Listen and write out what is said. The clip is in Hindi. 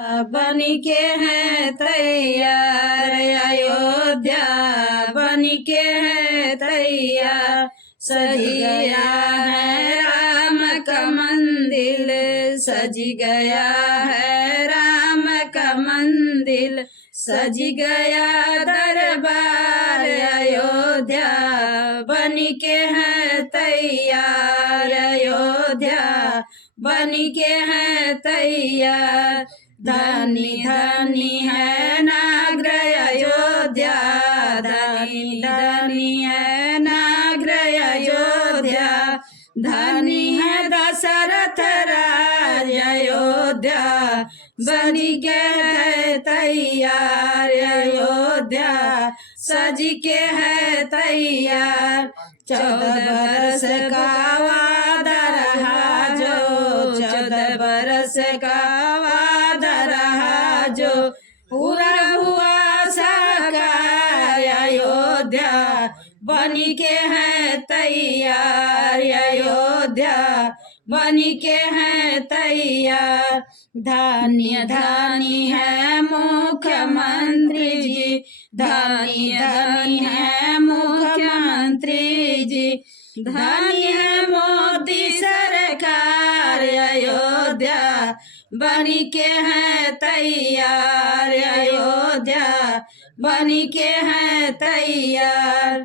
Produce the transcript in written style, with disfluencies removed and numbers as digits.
बन के है तैयार, अयोध्या बन के है तैयार। सज गया है राम का मंदिर, सज गया है राम का मंदिर, सज गया दरबार। अयोध्या बन के है तैयार, अयोध्या बन के है तैयार। धनी धनी है नागर अयोध्या, धनी धनी है नागर अयोध्या, धनी है दशरथ राज। अयोध्या बन के है तैयार, अयोध्या सज के है तैयार। 14 बरस का वादा रहा जो, 14 बरस का वादा रहा जो, पूरा हुआ साकार। अयोध्या बन के है तैयार, अयोध्या बन के है तैयार। धन्य धनी है मुख्यमंत्री जी, धनी धनी है मुख्यमंत्री जी, धनी है मोदी सरकार। अयोध्या बन के है तैयार, अयोध्या बन के है तैयार।